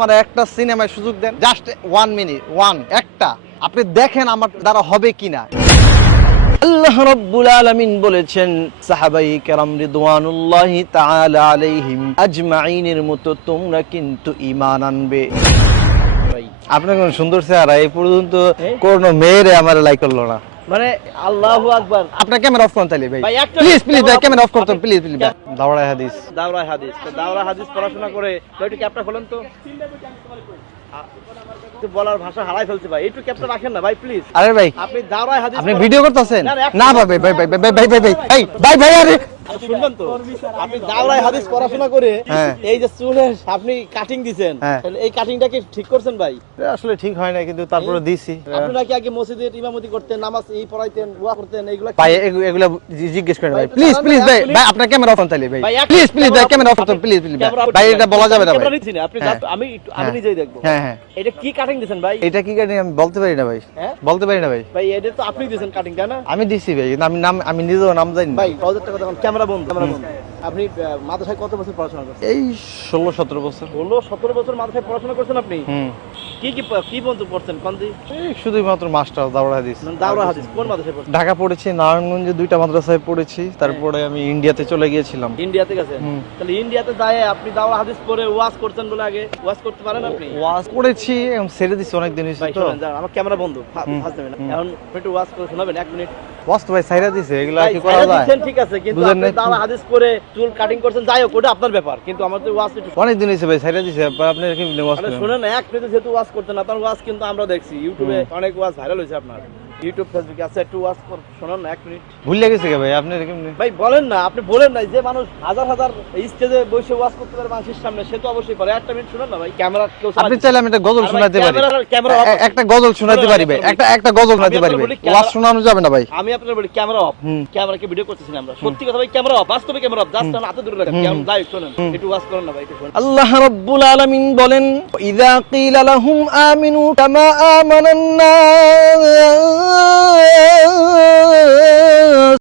আমার একটা সিনেমায় সুযোগ দেন। জাস্ট ওয়ান মিনিট ওয়ান একটা। আপনি দেখেন আমার দ্বারা হবে কিনা। আল্লাহ রাব্বুল আলামিন বলেছেন সাহাবাই কেরাম রিদওয়ানুল্লাহি তাআলা আলাইহিম আজমাইনের মতো তোমরা কিন্তু ঈমান আনবে। আপনার কোন সুন্দর চেহারা এই পর্যন্ত কোন মেয়েরে আমার লাইক করল না। মানে আল্লাহু আকবার আপনার ক্যামেরা অফ করুন তাহলে ভাই ভাই, প্লিজ প্লিজ ভাই ক্যামেরা অফ। করতে প্লিজ প্লিজ দাওড়া হাদিস দাওরা হাদিস তো দাওরা হাদিস পড়াশোনা করে একটু ক্যাপটা খোলেন তো বলার ভাষা হারাই ফেলছে ভাই একটু ক্যাপটা রাখেন না ভাই প্লিজ আরে ভাই আপনি দাওরা হাদিস আপনি ভিডিও করতেছেন না, ভাই ভাই ভাই ভাই ভাই ভাই ভাই ভাই ভাই ভাই ভাই ভাই আরে শুনবেন তো? আপনি দাওরাই হাদিস পড়াশোনা করে হ্যাঁ। এই যে চুলের আপনি কাটিং দিছেন। তাহলে এই কাটিংটা কি ঠিক করছেন ভাই? আসলে ঠিক হয় না কিন্তু তারপরে দিছি। আপনি নাকি আগে মসজিদে ইমামতি করতেন নামাজ এই পড়াইতেন ওয়া করতেন এইগুলা ভাই এগুলা জিজ্ঞেস করেন ভাই। ভাই, প্লিজ প্লিজ ভাই ভাই আপনার ক্যামেরা অফ করুন ভাই। ভাই, প্লিজ প্লিজ ভাই ক্যামেরা অফ করুন প্লিজ প্লিজ ভাই। এটা বলা যাবে না ভাই। আপনি হ্যাঁ। আমি আমি হ্যাঁ। নিজেই দেখব। হ্যাঁ হ্যাঁ। এটা কি কাটিং দিছেন ভাই? এটা কি কাটিং আমি বলতে পারি না ভাই। হ্যাঁ? বলতে পারি না ভাই। ভাই এটা তো আপনি দিয়েছেন কাটিং তাই না? আমি দিছি ভাই কিন্তু আমি নাম আমি নিজেও নাম জানি না। ভাই হাজার ক্যামেরা বন্ধ ক্যামেরা বন্ধ। আপনি মাদ্রাসায় কত বছর পড়াশোনা করছেন? এই ষোলো সতেরো বছর। ষোলো সতেরো বছর মাদ্রাসায় পড়াশোনা করছেন আপনি? কি কি কি বন্ধু পড়ছেন এই শুধুমাত্র মাস্টার দাওড়া দিস দাওরা হাদিস কোন মাদ্রাসায় পড়ছেন? ঢাকা পড়েছি নারায়ণগঞ্জে দুইটা মাদ্রাসায় পড়েছি তারপরে আমি ইন্ডিয়াতে চলে গিয়েছিলাম। ইন্ডিয়াতে গেছেন? হুম। তাহলে ইন্ডিয়াতে যায় আপনি দাওরা হাদিস পড়ে ওয়াজ করছেন বলে আগে ওয়াজ করতে পারেন আপনি? ওয়াজ করেছি এখন ছেড়ে দিছি অনেক দিন হয়েছে তো। আমার ক্যামেরা বন্ধ ফাঁস দেবেন। এখন একটু ওয়াজ করে শোনাবেন এক মিনিট। ওয়াজ ভাই ছাইরা দিছে এগুলা কি করা যায় ঠিক আছে কিন্তু আপনি নাই? হাদিস করে চুল কাটিং করছেন যাই হোক ওটা আপনার ব্যাপার কিন্তু আমাদের ওয়াজ একটু অনেক দিন হইছে ভাই ছাইরা দিছে আপনি কি ওয়াজ? শুনেন এক মিনিটে যেহেতু ওয়াজ করতেন আপনার ওয়াজ কিন্তু আমরা দেখছি ইউটিউবে অনেক ওয়াজ ভাইরাল হয়েছে আপনার ইউটিউব ফেসবুকে আছে একটু ওয়াজ কর শোনান না এক মিনিট ভুলে গেছে কে ভাই? আপনি ভাই বলেন না আপনি বলেন না যে মানুষ হাজার হাজার স্টেজে বসে ওয়াজ করতে পারে মানুষের সামনে সে তো অবশ্যই পারে। একটা মিনিট শুনুন না ভাই ক্যামেরা কেউ আপনি চাইলে আমি একটা গজল শোনাতে পারি। ক্যামেরা-। একটা গজল শোনাতে পারি ভাই একটা একটা গজল শোনাতে পারি ভাই। বলি শোনানো যাবে না ভাই। আমি আপনার বলি ক্যামেরা অফ হুম। ক্যামেরা কি ভিডিও করতেছি আমরা। সত্যি কথা ভাই ক্যামেরা অফ বাস্তবে ক্যামেরা অফ জাস্ট হাতে দূরে রাখেন। লাইভ শুনুন। একটু ওয়াজ করেন না ভাই একটু আল্লাহ রাব্বুল আলামিন বলেন ইযা কিলা লাহুম আমিনু কামা আমানান নাস